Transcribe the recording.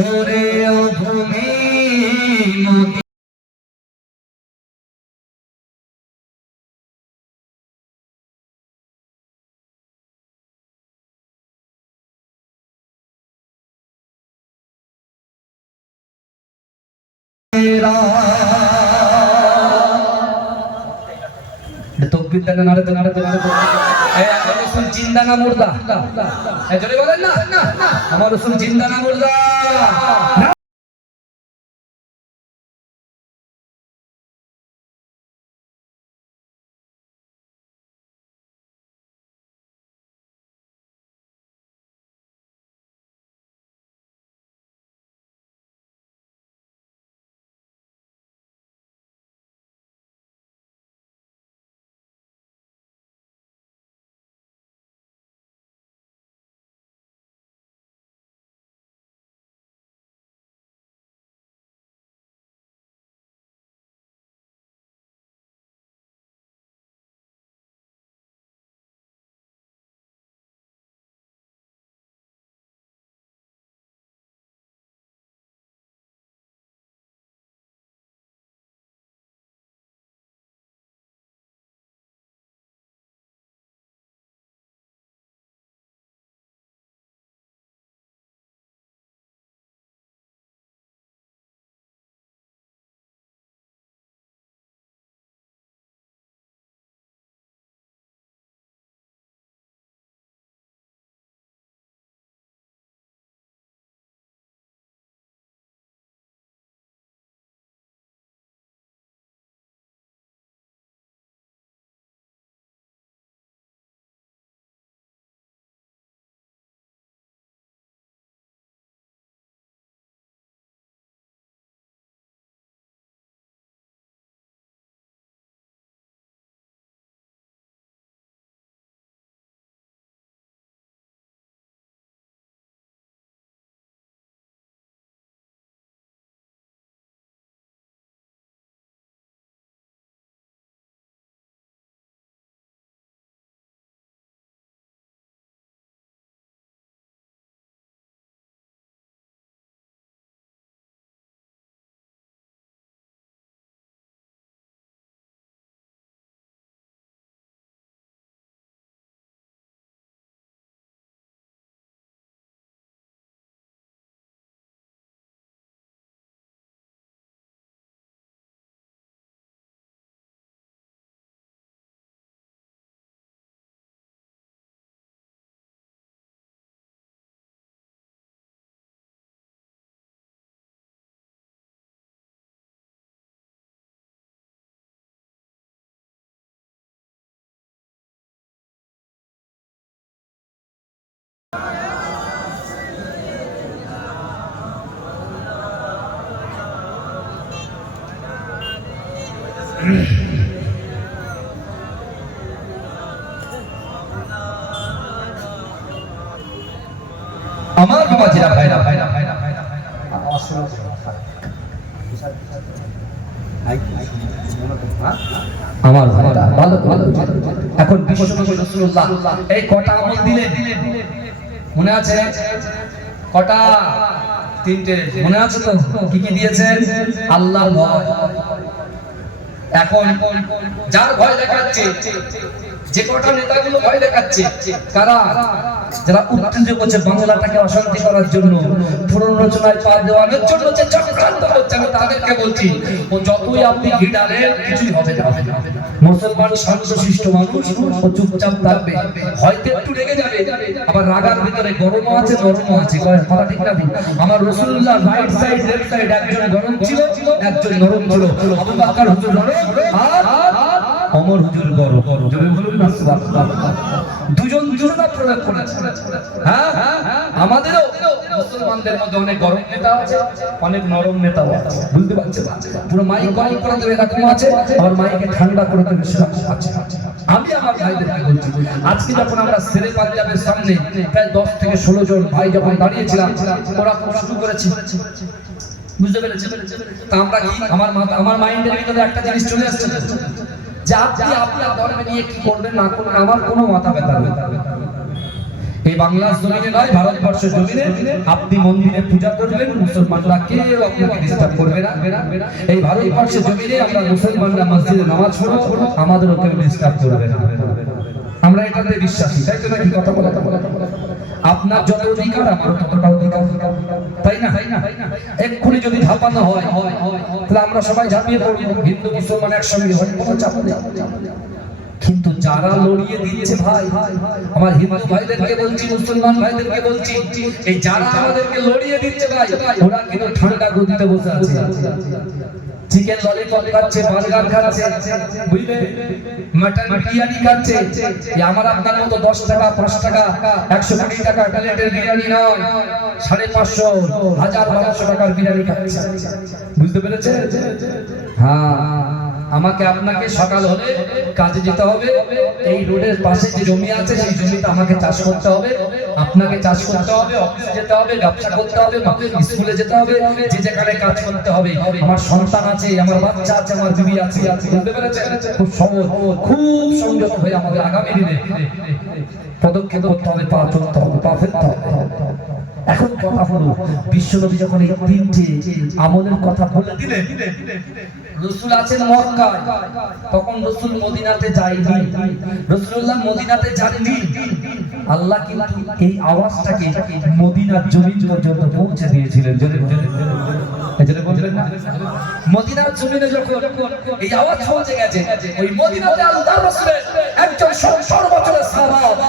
ওরে অভূমি তকবীরটাকে নাড়াতে নাড়াতে নাড়াতে আমার রাসূল জিন্দা না মুর্দা? জোরে বলেন না, আমার রাসূল জিন্দা না মুর্দা? আমার বাবাজিরা ভাইরা আমার ভাইরা ভালো এখন বিশ্বনবী রাসূলুল্লাহ এই কটা আমল দিলেন মনে আছে? কটা? তিনটে মনে আছে তো? কি কি দিয়েছেন? আল্লাহর ভয়। এখন যার ভয় দেখাচ্ছে, যে কটা নেতাগুলো ভয় দেখাচ্ছে, কারা? যারা উত্তেজিত করছে বাংলাটাকে অশান্তি করার জন্য, পুনর্রচনায় পা দেওয়ানোর জন্য যে চক্রান্ত করছে, আমি তাদেরকে বলছি ও যতই আপনি ঘিডালেন কিছুই হবে না। মুসলমান শান্তশিষ্ট মানুষ, ও চুপচাপ থাকবে, হয়তো একটু রেগে যাবে, আবার রাগার ভিতরে গরমও আছে নরমও আছে। কথা ঠিক না? আমার রাসূলুল্লাহ রাইট সাইড লেফট সাইড, একজন গরম ছিল একজন নরম ছিল। আবু বকর হুজুর নরম আর ওমর হুজুর গরম। জোরে বলুন না সুবহানাল্লাহ। দুজন দুজনা প্রয়োগ করেছে। হ্যাঁ, আমাদেরও মুসলমানদের মধ্যে অনেক গরম নেতা আছে, অনেক নরম নেতাও আছে। বুঝতে পারছেন? পুরো মাইক গরম করে দেবে এরকম আছে, আবার মাইকে ঠান্ডা করে দেবে সেরকম আছে। আমি আমার ভাইদেরকে বলছি, আজকে যখন আমরা শেরে পাঞ্জাবের সামনে প্রায় 10 থেকে 16 জন ভাই যখন দাঁড়িয়েছিলাম, ওরা শুরু করেছে, বুঝতে পেরেছেন? তা আমরা কি, আমার মাইন্ডের ভিতরে একটা জিনিস চলে আসছে যে আপনি আপনার ধর্মে নিয়ে কি করবেন না করবেন আমার কোনো মাথা ব্যথা নেই। এই বাংলার জমিনে নয়, ভারতবর্ষের জমিনে আপনি মন্দিরে পূজা করবেন, মুসলমানরা কেউ আপনাকে ডিস্টার্ব করবে না। এই ভারতবর্ষের জমিনে আমরা মুসলমানরা মসজিদে নামাজ পড়ব, আমাদেরও কেউ ডিস্টার্ব করবে না। আমরা এটাতে বিশ্বাসী, তাই তো নাকি? কথা বলা আপনার যত অধিকার আমারও ততটা অধিকার, তাই না? এক্ষুনি যদি ঝাঁপানো হয় তাহলে আমরা সবাই ঝাঁপিয়ে পড়ব, হিন্দু মুসলমান একসঙ্গে হয়, কোনো চাপ নেই। কিন্তু যারা লড়িয়ে দিচ্ছে ভাই, আমার হিন্দু ভাইদেরকে বলছি, মুসলমান ভাইদেরকে বলছি, এই যারা আমাদেরকে লড়িয়ে দিচ্ছে ভাই, ওরা কিন্তু ঠান্ডা গদিতে বসে আছে, চিকেন ললিপপ খাচ্ছে, বার্গার খাচ্ছে, বুঝলে, মটন বিরিয়ানি খাচ্ছে। আমার আপনার মতো 10 টাকা 5 টাকা 120 টাকা প্লেটের বিরিয়ানি নয়, 550 1000 1200 টাকার বিরিয়ানি খাচ্ছে। বুঝতে পেরেছেন? হ্যাঁ, আমাকে আপনাকে সকাল হলে কাজে যেতে হবে, এই রোডের পাশে যে জমি আছে সেই জমিতে আমাকে চাষ করতে হবে, আপনাকে চাষ করতে হবে, অফিসে যেতে হবে, ব্যবসা করতে হবে, স্কুলে যেতে হবে, যে যেখানে কাজ করতে হবে। আমার সন্তান আছে, আমার বাচ্চা আছে, আমার বিবি আছে, বুঝতে পেরেছেন? খুব সহজ, খুব সংযত হয়ে আমাদের আগামী দিনে পদক্ষেপ করতে হবে, পা চলতে হবে, পা ফেলতে হবে। এখন কথা হলো, বিশ্বনবী যখন এই 3টে আমলের কথা বলে দিলেন, রাসূল আছেন মক্কায়, তখন রাসূল মদিনাতে যায়নি, রাসূলুল্লাহ মদিনাতে যাননি। আল্লাহ কিন্তু এই আওয়াজটাকে মদিনার জমিন পর্যন্ত পৌঁছে দিয়েছিলেন। মদিনার জমিনে যখন এই আওয়াজ পৌঁছে গেছে, ওই মদিনাতে আল্লাহর রাসূলের একজন 70 বছরের সাহাবা